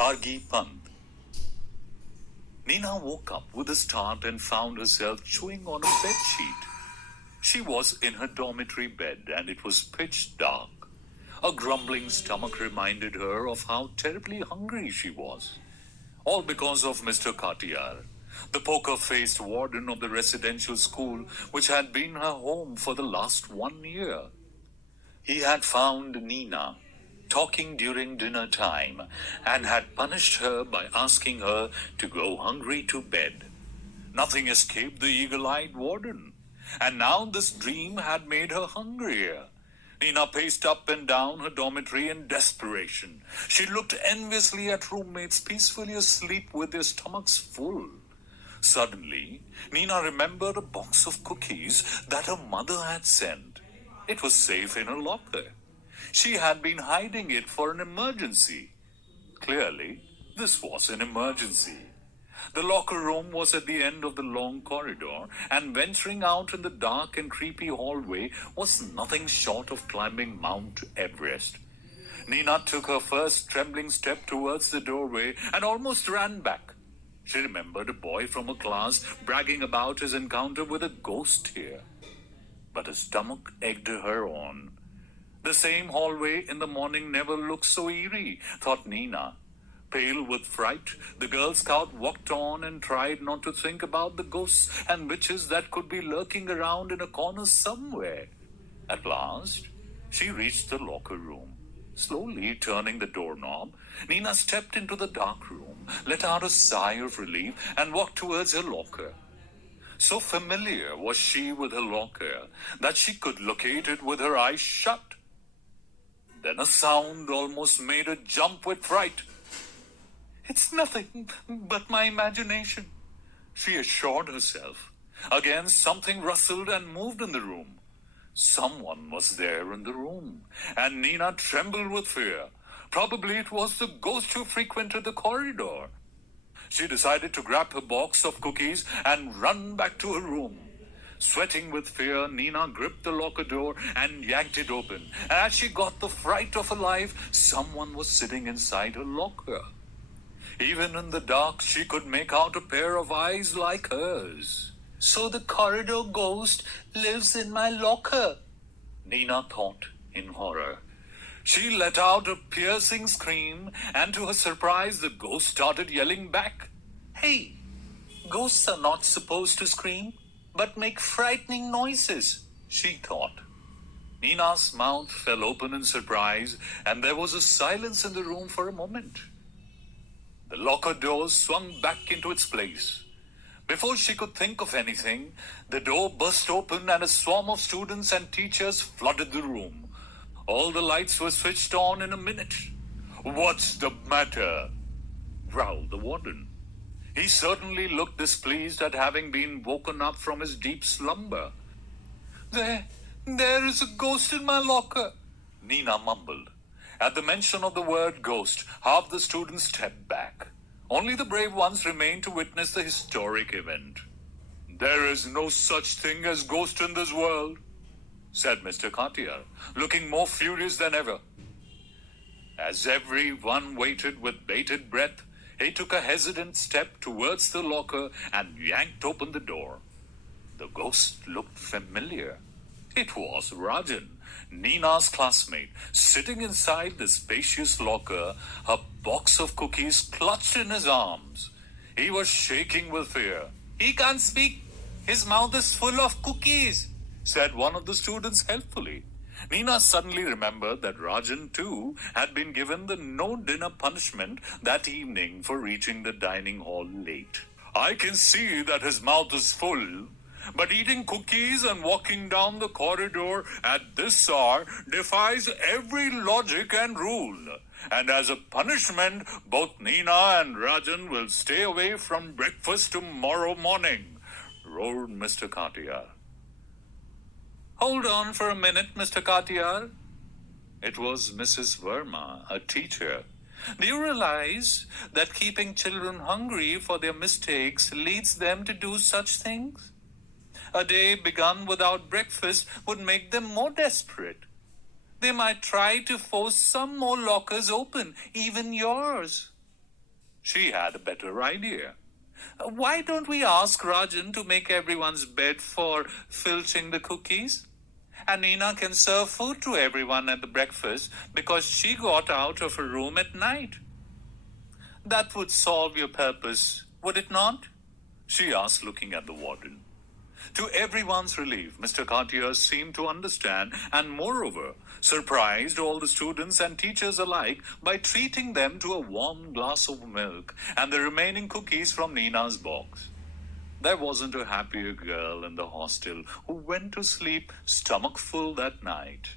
Argi Pant. Nina woke up with a start and found herself chewing on a bedsheet. She was in her dormitory bed and it was pitch dark. A grumbling stomach reminded her of how terribly hungry she was. All because of Mr. Katiyar, the poker-faced warden of the residential school which had been her home for the last 1 year. He had found Nina talking during dinner time and had punished her by asking her to go hungry to bed. Nothing escaped the eagle-eyed warden, and now this dream had made her hungrier. Nina paced up and down her dormitory in desperation. She looked enviously at roommates peacefully asleep with their stomachs full. Suddenly, Nina remembered a box of cookies that her mother had sent. It was safe in her locker. She had been hiding it for an emergency. Clearly, this was an emergency. The locker room was at the end of the long corridor, and venturing out in the dark and creepy hallway was nothing short of climbing Mount Everest. Nina took her first trembling step towards the doorway and almost ran back. She remembered a boy from her class bragging about his encounter with a ghost here. But her stomach egged her on. The same hallway in the morning never looked so eerie, thought Nina. Pale with fright, the Girl Scout walked on and tried not to think about the ghosts and witches that could be lurking around in a corner somewhere. At last, she reached the locker room. Slowly turning the doorknob, Nina stepped into the dark room, let out a sigh of relief, and walked towards her locker. So familiar was she with her locker that she could locate it with her eyes shut. Then a sound almost made her jump with fright. "It's nothing but my imagination," she assured herself. Again, something rustled and moved in the room. Someone was there in the room, and Nina trembled with fear. Probably it was the ghost who frequented the corridor. She decided to grab her box of cookies and run back to her room. Sweating with fear, Nina gripped the locker door and yanked it open. And as she got the fright of her life, someone was sitting inside her locker. Even in the dark, she could make out a pair of eyes like hers. "So the corridor ghost lives in my locker," Nina thought in horror. She let out a piercing scream, and to her surprise, the ghost started yelling back. "Hey, ghosts are not supposed to scream, but make frightening noises," she thought. Nina's mouth fell open in surprise, and there was a silence in the room for a moment. The locker door swung back into its place. Before she could think of anything, the door burst open and a swarm of students and teachers flooded the room. All the lights were switched on in a minute. "What's the matter?" growled the warden. He certainly looked displeased at having been woken up from his deep slumber. There is a ghost in my locker," Nina mumbled. At the mention of the word ghost, half the students stepped back. Only the brave ones remained to witness the historic event. "There is no such thing as ghost in this world," said Mr. Katiyar, looking more furious than ever. As everyone waited with bated breath, he took a hesitant step towards the locker and yanked open the door. The ghost looked familiar. It was Rajan, Nina's classmate, sitting inside the spacious locker, a box of cookies clutched in his arms. He was shaking with fear. "He can't speak. His mouth is full of cookies," said one of the students helpfully. Nina suddenly remembered that Rajan, too, had been given the no-dinner punishment that evening for reaching the dining hall late. "I can see that his mouth is full, but eating cookies and walking down the corridor at this hour defies every logic and rule. And as a punishment, both Nina and Rajan will stay away from breakfast tomorrow morning," roared Mr. Katiyar. "Hold on for a minute, Mr. Katiyar." It was Mrs. Verma, a teacher. "Do you realize that keeping children hungry for their mistakes leads them to do such things? A day begun without breakfast would make them more desperate. They might try to force some more lockers open, even yours." She had a better idea. Why don't we ask Rajan to make everyone's bed for filching the cookies? And Nina can serve food to everyone at the breakfast because she got out of her room at night. That would solve your purpose, would it not? She asked, looking at the warden. To everyone's relief, Mr. Cartier seemed to understand and, moreover, surprised all the students and teachers alike by treating them to a warm glass of milk and the remaining cookies from Nina's box. There wasn't a happier girl in the hostel who went to sleep stomach full that night.